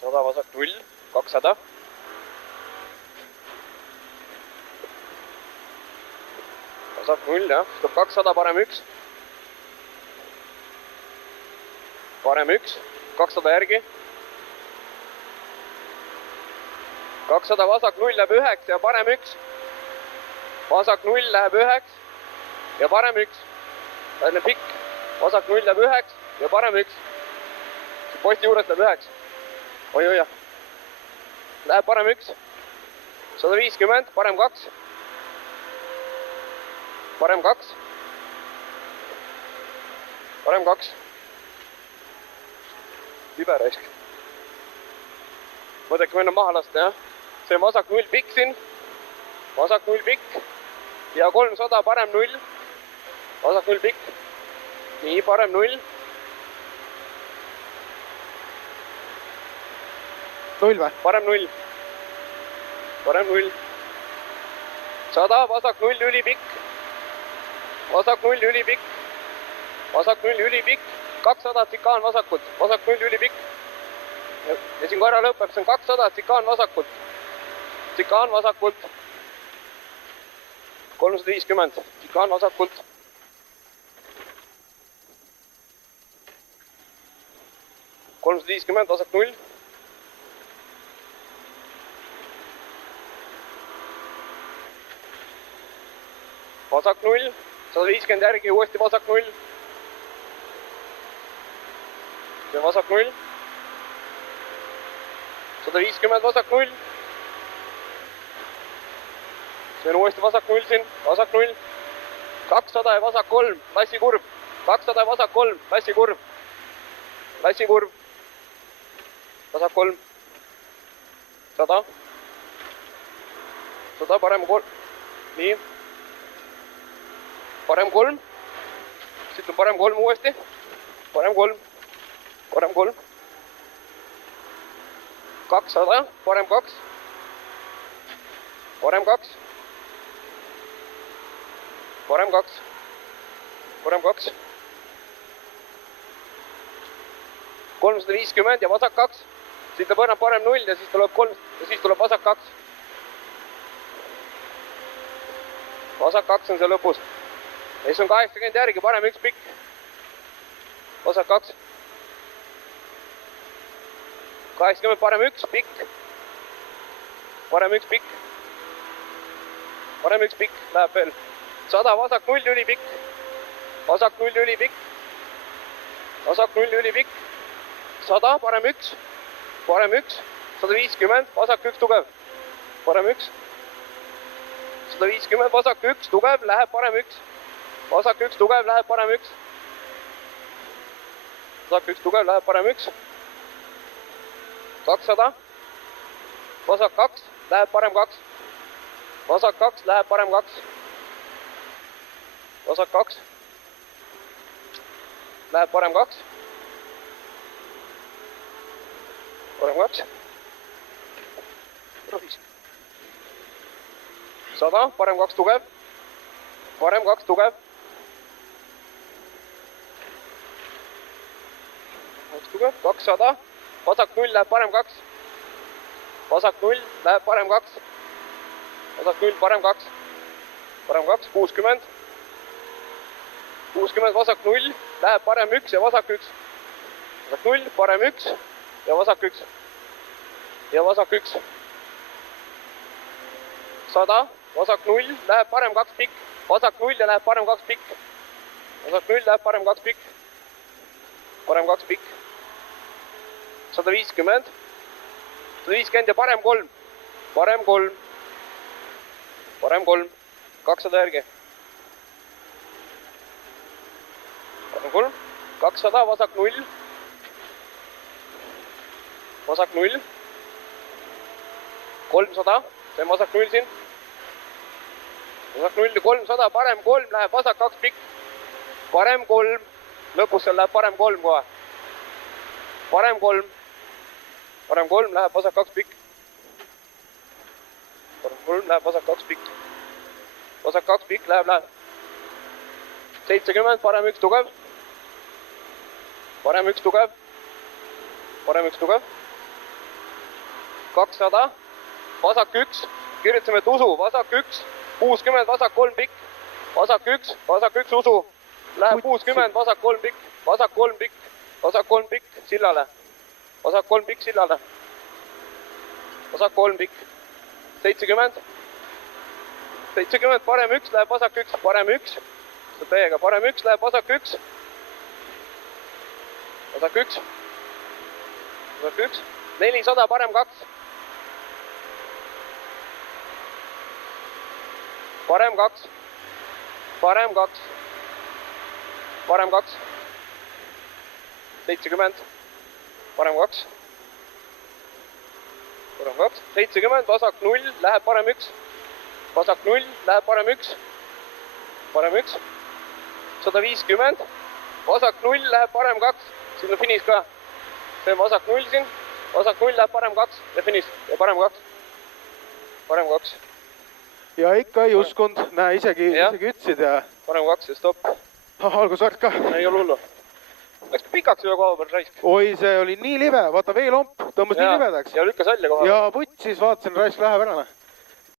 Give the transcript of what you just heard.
100, vasak 0, 200. Vasak 0, jah, siis tuleb 200, parem 1. Parem 1, 200 järgi. 200, vasak 0 läheb 9 ja parem 1. Vasak 0 läheb 9 ja parem 1. Tähendab pikk. Vasak 0 läheb 9 ja parem 1. Posti juurest läheb 9. Oi-oi jah. Läheb parem 1. 150, parem 2. Parem 2. Parem 2. Libe raisk. Mõtleke minna maha lasta, jah. See on vasak 0 pikk siin. Vasak 0 pikk. Ja 300, parem 0. Vasak 0 pikk. Nii, parem 0. 0 või? Parem 0. Parem 0. 100, vasak 0 ülipikk. Vasak 0 ülipikk. Vasak 0 ülipikk. 200 tsikaan vasakult. Vasak 0 ülipikk. Ja siin korra lõpeb, see on 200 tsikaan vasakult. Tsikaan vasakult. 350. Tsikaan vasakult. 350, vasak 0. Vasak 0. 150 järgi, uuesti vasak 0. See on vasak 0. 150, vasak 0. See on uuesti vasak 0 siin, vasak 0. 200 ja vasak 3, klassikurv. 200 ja vasak 3, klassikurv. Klassikurv. Vasak 3. 100. 100, parem 3. Nii. Parem 3. Siit on parem 3 uuesti. Parem 3. Parem 3. 200, parem 2. Parem 2. Parem 2. Parem 2. 350 ja vasak 2. Siit on parem 0 ja siis tuleb 3 ja siis tuleb vasak 2. Vasak 2 on see lõpus. Ja siis on 80 järgi, parem 1 pikk. Vasak 2. 80, parem 1 pikk. Parem 1 pikk. Parem 1 pikk, läheb veel. 100, vasak 0 ülipikk. Vasak 0 ülipikk. Vasak 0 ülipikk. 100, parem 1. Parem 1. 150, vasak 1 tugev. Parem 1. 150, vasak 1 tugev, läheb parem 1. Vasak 1 tugev, läheb parem 1. Vasak 1 tugev, läheb parem 1. 200. Vasak 2, läheb parem 2. Vasak 2, läheb parem 2. Vasak 2. Läheb parem 2. Parem 2. 100, parem 2 tugev. Parem 2 tugev. 2 tugev, 200. Vasak 0 läheb parem 2. Vasak 0 läheb parem 2. Vasak 0, parem 2. Parem 2, 60. 60, vasak 0 läheb parem 1 ja vasak 1. Vasak 0, parem 1 ja vasak 1. Ja vasak 1. 100, vasak 0 läheb parem 2 pikk. Vasak 0 ja läheb parem 2 pikk. Vasak 0 läheb parem 2 pikk. Parem 2 pikk. 150. 150 ja parem 3. Parem 3. Parem 3. 200 järgi. Parem 3. 200, vasak 0. Vasak 0. 300. See on vasak 0 siin. Vasak 0 ja 300, parem 3 läheb vasak 2 pikk. Parem 3. Lõpus seal läheb parem 3 kohe. Parem 3. Parem 3 läheb vasak 2 pikk. Parem 3 läheb vasak 2 pikk. Vasak 2 pikk läheb. 70, parem 1 tugev. Parem 1 tugev. Parem 1 tugev. 200, vasak 1, kirjutasime, et usu, vasak 1, 60, vasak 3 pikk, vasak 1 usu, läheb 60, vasak 3 pikk, vasak 3 pikk, vasak 3 pikk, sillale, vasak 3 pikk sillale, vasak 3 pikk, 70, 70, parem 1, läheb vasak 1, parem 1, täiega, parem 1, läheb vasak 1, vasak 1, vasak 1, 400, parem 2, parem 2, parem 2, parem 2, 70, parem 2, parem 2, 70, vasak 0, läheb parem 1, vasak 0, läheb parem 1, parem 1, 150, vasak 0, läheb parem 2, siin on finiš ka, see on vasak 0 siin, vasak 0 läheb parem 2 ja finiš ja parem 2, parem 2. Ja ikka ei uskunud, näe, isegi ütlesid ja... Parem 2 ja stopp. Algusvärk ka. Ei ole hullu. Läks pikaks ühe koha peal raisk. Oi, see oli nii libe, vaata veelomp, tõmbas nii libedaks. Ja lükkas välja koha. Ja putt siis vaatasin, raisk läheb ära.